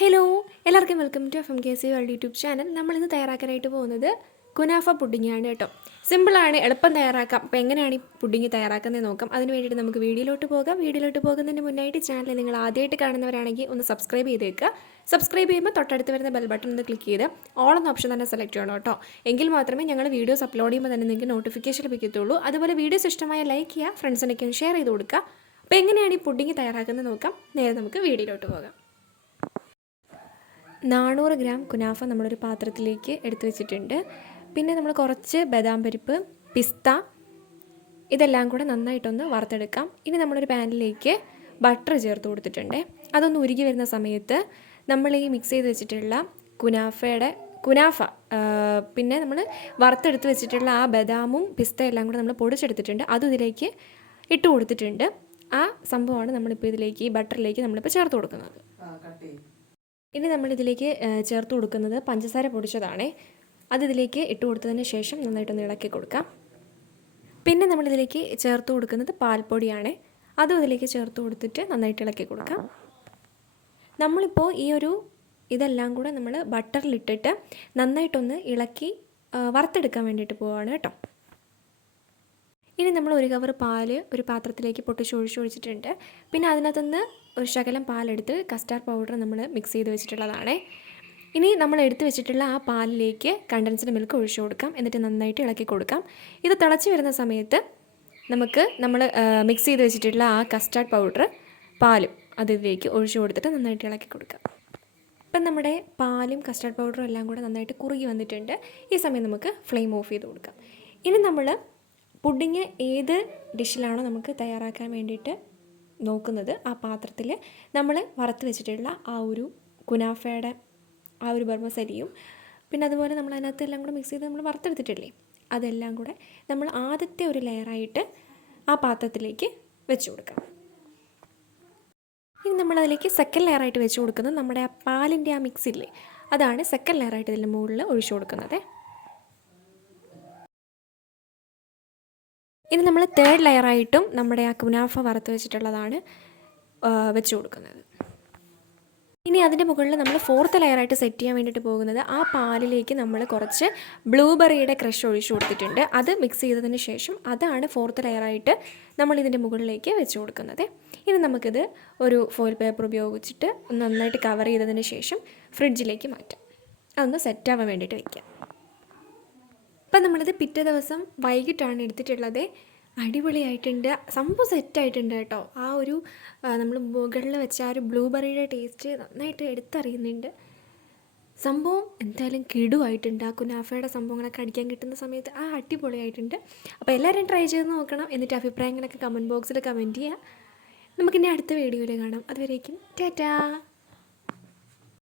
Hello എല്ലാവർക്കും welcome to FMKC world YouTube channel. നമ്മളിന്ന് തയ്യാറാക്കാനായിട്ട് പോകുന്നത് കുനാഫ പുഡിങ്ങാണ് കേട്ടോ. സിമ്പിളാണ്, എളുപ്പം തയ്യാറാക്കാം. അപ്പോൾ എങ്ങനെയാണ് ഈ പുഡിങ് തയ്യാറാക്കുന്നത് നോക്കാം. അതിന് വേണ്ടിയിട്ട് നമുക്ക് വീഡിയോയിലോട്ട് പോകാം. വീഡിയോയിലോട്ട് പോകുന്നതിന് മുന്നായിട്ട് ചാനൽ നിങ്ങൾ ആദ്യമായിട്ട് കാണുന്നവരാണെങ്കിൽ ഒന്ന് സബ്സ്ക്രൈബ് ചെയ്തേക്കുക. സബ്സ്ക്രൈബ് ചെയ്യുമ്പോൾ തൊട്ടടുത്ത് വരുന്ന ബെൽ ബട്ടൺ ഒന്ന് ക്ലിക്ക് ചെയ്ത് ഓൾ എന്ന ഓപ്ഷൻ തന്നെ സെലക്ട് ചെയ്യണം കേട്ടോ. എങ്കിൽ മാത്രമേ ഞങ്ങൾ വീഡിയോസ് അപ്ലോഡ് ചെയ്യുമ്പോൾ തന്നെ നിങ്ങൾക്ക് നോട്ടിഫിക്കേഷൻ ലഭിക്കത്തുള്ളൂ. അതുപോലെ വീഡിയോസ് ഇഷ്ടമായ ലൈക്ക് ചെയ്യുക, ഫ്രണ്ട്സിനൊക്കെ ഒന്ന് ഷെയർ ചെയ്ത് കൊടുക്കുക. അപ്പോൾ എങ്ങനെയാണ് ഈ പുഡിങ് തയ്യാറാക്കുന്നത് നോക്കാം. നേരെ നമുക്ക് വീഡിയോയിലോട്ട് പോകാം. 400 ഗ്രാം കുനാഫ നമ്മളൊരു പാത്രത്തിലേക്ക് എടുത്തു വെച്ചിട്ടുണ്ട്. പിന്നെ നമ്മൾ കുറച്ച് ബദാം പരിപ്പ്, പിസ്ത ഇതെല്ലാം കൂടെ നന്നായിട്ടൊന്ന് വറുത്തെടുക്കാം. ഇനി നമ്മളൊരു പാനിലേക്ക് ബട്ടർ ചേർത്ത് കൊടുത്തിട്ടുണ്ട്. അതൊന്ന് ഉരുകി വരുന്ന സമയത്ത് നമ്മൾ ഈ മിക്സ് ചെയ്ത് വെച്ചിട്ടുള്ള കുനാഫ പിന്നെ നമ്മൾ വറുത്തെടുത്ത് വെച്ചിട്ടുള്ള ആ ബദാമും പിസ്ത എല്ലാം കൂടെ നമ്മൾ പൊടിച്ചെടുത്തിട്ടുണ്ട്. അതും ഇതിലേക്ക് ഇട്ട് കൊടുത്തിട്ടുണ്ട്. ആ സംഭവമാണ് നമ്മളിപ്പോൾ ഇതിലേക്ക് ഈ ബട്ടറിലേക്ക് നമ്മളിപ്പോൾ ചേർത്ത് കൊടുക്കുന്നത്. ഇനി നമ്മളിതിലേക്ക് ചേർത്ത് കൊടുക്കുന്നത് പഞ്ചസാര പൊടിച്ചതാണേ. അതിലേക്ക് ഇട്ട് കൊടുത്തതിന് ശേഷം നന്നായിട്ടൊന്ന് ഇളക്കി കൊടുക്കാം. പിന്നെ നമ്മളിതിലേക്ക് ചേർത്ത് കൊടുക്കുന്നത് പാൽപ്പൊടിയാണ്. അതും ഇതിലേക്ക് ചേർത്ത് കൊടുത്തിട്ട് നന്നായിട്ട് ഇളക്കി കൊടുക്കാം. നമ്മളിപ്പോൾ ഇതെല്ലാം കൂടെ നമ്മൾ ബട്ടറിലിട്ടിട്ട് നന്നായിട്ടൊന്ന് ഇളക്കി വറുത്തെടുക്കാൻ വേണ്ടിയിട്ട് പോവുകയാണ് കേട്ടോ. ഇനി നമ്മൾ ഒരു കവർ പാല് ഒരു പാത്രത്തിലേക്ക് ഒഴിച്ചിട്ടുണ്ട്. പിന്നെ അതിനകത്തുനിന്ന് ഒരു ശകലം പാലെടുത്ത് കസ്റ്റാർഡ് പൗഡർ നമ്മൾ മിക്സ് ചെയ്ത് വെച്ചിട്ടുള്ളതാണ്. ഇനി നമ്മൾ എടുത്ത് വെച്ചിട്ടുള്ള ആ പാലിലേക്ക് കണ്ടൻസ്ഡ് മിൽക്ക് ഒഴിച്ചു കൊടുക്കാം. എന്നിട്ട് നന്നായിട്ട് ഇളക്കി കൊടുക്കാം. ഇത് തിളച്ച് വരുന്ന സമയത്ത് നമ്മൾ മിക്സ് ചെയ്ത് വെച്ചിട്ടുള്ള ആ കസ്റ്റാർഡ് പൗഡർ പാലും അതിലേക്ക് ഒഴിച്ചു കൊടുത്തിട്ട് നന്നായിട്ട് ഇളക്കി കൊടുക്കാം. ഇപ്പം നമ്മുടെ പാലും കസ്റ്റാർഡ് പൗഡറും എല്ലാം കൂടെ നന്നായിട്ട് കുറുകി വന്നിട്ടുണ്ട്. ഈ സമയം നമുക്ക് ഫ്ലെയിം ഓഫ് ചെയ്ത് കൊടുക്കാം. ഇനി നമ്മൾ പുഡിങ് ഏത് ഡിഷിലാണോ നമുക്ക് തയ്യാറാക്കാൻ വേണ്ടിയിട്ട് നോക്കുന്നത് ആ പാത്രത്തിൽ നമ്മൾ വറുത്ത് വെച്ചിട്ടുള്ള ആ ഒരു കുനാഫയുടെ ആ ഒരു ബർമസരിയും പിന്നെ അതുപോലെ നമ്മൾ അതിനകത്ത് എല്ലാം കൂടെ മിക്സ് ചെയ്ത് നമ്മൾ വറുത്തെടുത്തിട്ടില്ലേ അതെല്ലാം കൂടെ നമ്മൾ ആദ്യത്തെ ഒരു ലെയറായിട്ട് ആ പാത്രത്തിലേക്ക് വെച്ച് കൊടുക്കാം. ഇനി നമ്മളതിലേക്ക് സെക്കൻഡ് ലെയറായിട്ട് വെച്ച് കൊടുക്കുന്നത് നമ്മുടെ ആ പാലിൻ്റെ ആ മിക്സില്ലേ അതാണ് സെക്കൻഡ് ലെയറായിട്ട് ഇതിൻ്റെ മുകളിൽ ഒഴിച്ചു കൊടുക്കുന്നത്. ഇനി നമ്മൾ തേർഡ് ലെയറായിട്ടും നമ്മുടെ ആ കുനാഫ വറുത്ത് വെച്ചിട്ടുള്ളതാണ് വെച്ച് കൊടുക്കുന്നത്. ഇനി അതിൻ്റെ മുകളിൽ നമ്മൾ ഫോർത്ത് ലെയറായിട്ട് സെറ്റ് ചെയ്യാൻ വേണ്ടിയിട്ട് പോകുന്നത് ആ പാലിലേക്ക് നമ്മൾ കുറച്ച് ബ്ലൂബെറിയുടെ ക്രഷ് ഒഴിച്ചു കൊടുത്തിട്ടുണ്ട്. അത് മിക്സ് ചെയ്തതിന് ശേഷം അതാണ് ഫോർത്ത് ലെയറായിട്ട് നമ്മൾ ഇതിൻ്റെ മുകളിലേക്ക് വെച്ച് കൊടുക്കുന്നത്. ഇനി നമുക്കിത് ഒരു ഫോയിൽ പേപ്പർ ഉപയോഗിച്ചിട്ട് നന്നായിട്ട് കവർ ചെയ്തതിന് ശേഷം ഫ്രിഡ്ജിലേക്ക് മാറ്റാം. അതൊന്ന് സെറ്റാവാൻ വേണ്ടിയിട്ട് വയ്ക്കാം. അപ്പം നമ്മളിത് പിറ്റേ ദിവസം വൈകിട്ടാണ് എടുത്തിട്ടുള്ളത്. അടിപൊളിയായിട്ടുണ്ട്, സംഭവം സെറ്റായിട്ടുണ്ട് കേട്ടോ. ആ ഒരു നമ്മൾ മുകളിൽ വെച്ച ആ ഒരു ബ്ലൂബെറിയുടെ ടേസ്റ്റ് നന്നായിട്ട് എടുത്തറിയുന്നുണ്ട്. സംഭവം എന്തായാലും കിടുവായിട്ടുണ്ട്. ആ കുനാഫയുടെ സംഭവങ്ങളൊക്കെ അടിക്കാൻ കിട്ടുന്ന സമയത്ത് അടിപൊളിയായിട്ടുണ്ട്. അപ്പോൾ എല്ലാവരും ട്രൈ ചെയ്ത് നോക്കണം. എന്നിട്ട് അഭിപ്രായങ്ങളൊക്കെ കമൻറ്റ് ബോക്സിൽ കമൻറ്റ് ചെയ്യുക. നമുക്കിനി അടുത്ത വീഡിയോയിൽ കാണാം. അതുവരേക്കും ടാറ്റാ.